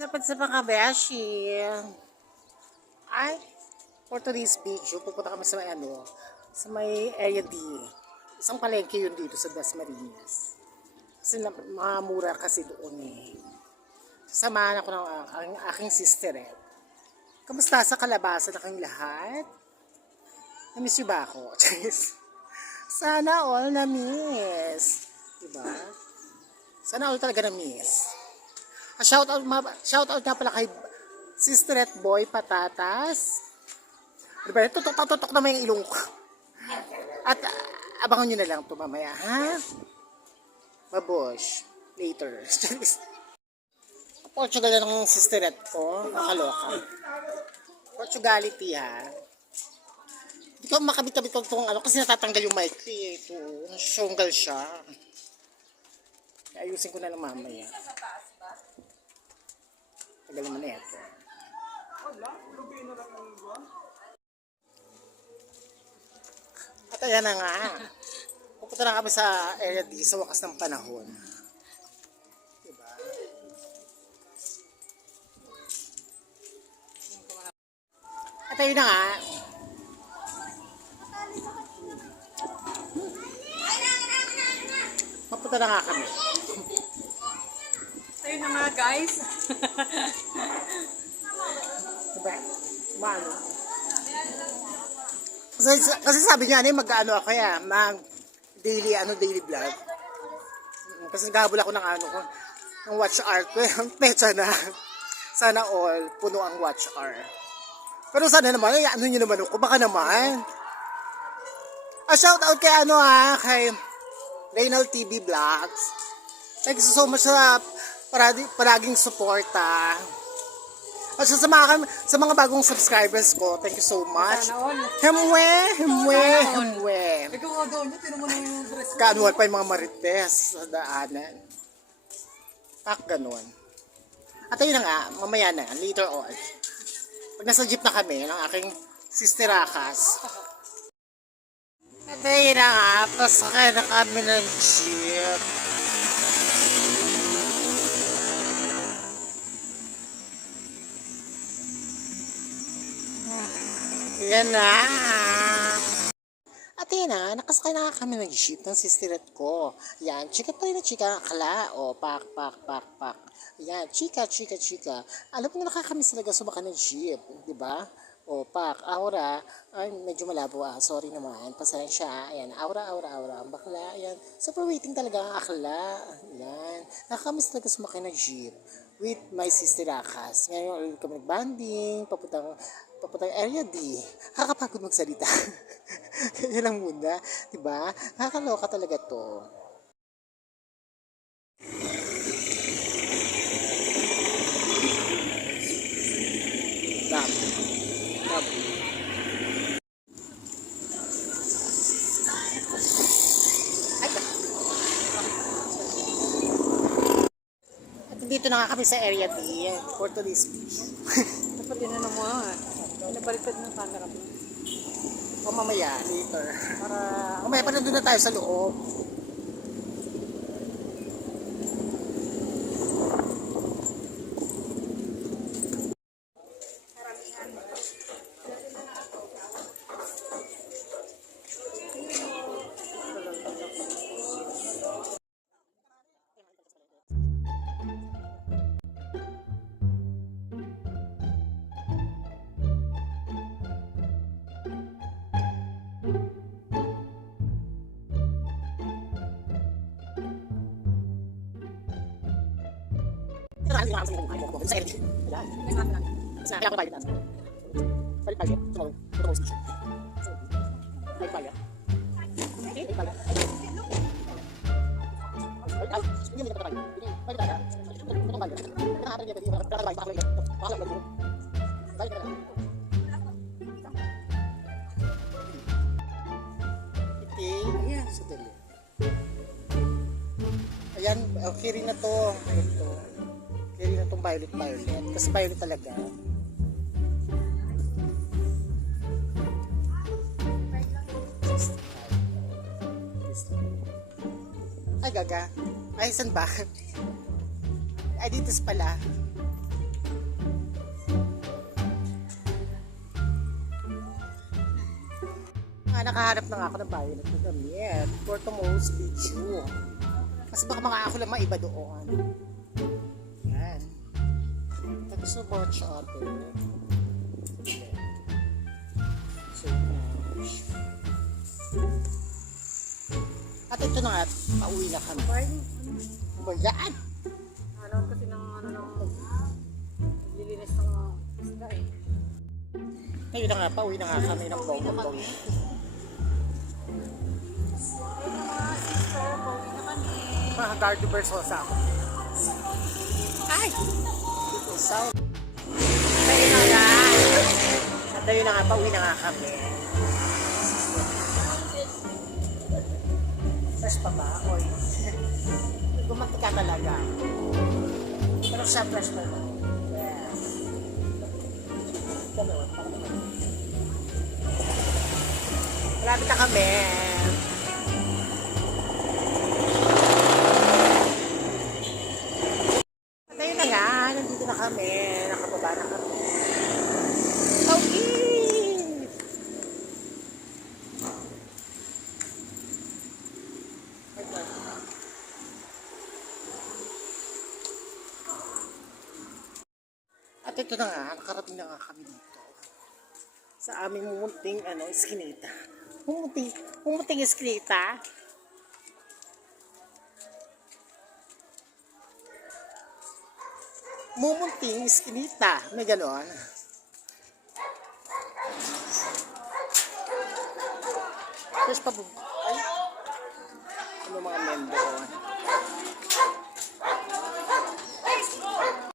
Sapat sa pangkabeshi. Ay, for today's video, pupunta kami sa may sa may area D. Isang palengke yun dito sa Dasmariñas. Kasi mga mura kasi doon eh. Sasamahan ako ng aking sister eh. Kamusta sa Kalabasa na kayong lahat? Namiss niyo ba ako? Sana all na-miss. Diba? Sana all talaga na-miss. Shoutout nga pala kay Sister at Boy Patatas. Diba? Tutok naman yung ilong ko. At abangan nyo na lang ito mamaya, ha? Babosh. Later. Portugal na ng sister at ko. Nakaloka. Portugality, ha? Hindi ko makabit-kabit ko itong kasi natatanggal yung mic. Ito. Nasyonggal siya. Ayusin ko na lang mamaya. Tagal naman na ito. At ayan na nga. Pupunta na kami sa area D sa wakas ng panahon. Diba? At ayun na nga. Mapunta na nga kami. Ayun na nga guys. Diba? Maano? Kasi sabi niya, mag-ano ako mag daily vlog. Kasi naghahabol ako ng ng watch hour ko. Pecha na. Sana all, puno ang watch hour. Pero sana naman, ano nyo naman ako, baka naman. Shout out kay kay Reynald TV Vlogs. Thank you so much sa paraging suporta. At sa mga bagong subscribers ko, thank you so much. Hemwe. Ikaw nga doon, tinan mo na yung dress. Kaanuhan pa yung mga marites sa daanan. Ganun. At ayun na nga, mamaya na, later on. Pag nasa jeep na kami, ng aking sisterakas. At ayun na nga, pasakay na kami ng jeep. Yan na. At yan na, nakasakay na kami ng jeep ng sisterat ko. Yan, chika pa rin na chika. Akala, pak. Yan, chika. Alam mo na nakakamiss talaga sumakay ng jeep. Diba? Pak, aura. Ay, medyo malabo sorry naman. Pasensya. Ayan, aura. Ang bakla. Ayan, super waiting talaga ang akla. Ayan, nakakamiss talaga sumakay ng jeep with my sister Akas. Ngayon, kami nagbanding, papuntang area D. Kakapagod magsalita. Yan lang muna. Diba? Kakaloka talaga to. Love. At dito na nga kami sa area D for today's video. Dapat din na naman. Nabaliktad ng camera mo. O mamaya, later. Mamaya pa nandun na tayo sa loob. Ayan, carry na to. Carry na tong violet. Kasi violet talaga. Ay, gaga. Ay, saan ba? Ay, dito pala. nakahanap na nga ako ng bayo ng gamit for tomorrow's video. Kasi baka mga ako lang maiba doon. Yan. Thank you so much, ate. So much. At ito na nga, pauwi na kami. Ano ba yan? Ano kasi ng lilinis ng isda eh. Ngayon na nga, pauwi na nga kami ng bonggang. Ayun mga sister, pauwi na kami. Mga guard person sa ako. Ay! Sound. Ngayon na nga. At ayun na nga, pauwi na nga kami. Fresh pa ba? Oy. Gumanti ka talaga. Pero siya fresh pa ba? Yeah. Ganun. Malapit na kami. At ayun na nga, nandito na kami. Nakababa na kami. Okay! At ito na nga, nakarating na nga kami dito. Sa aming mumunting iskinita. Mumunting iskinita. Mumunting iskinita. May gano'n. Tapos pa ay, ano mga men doon.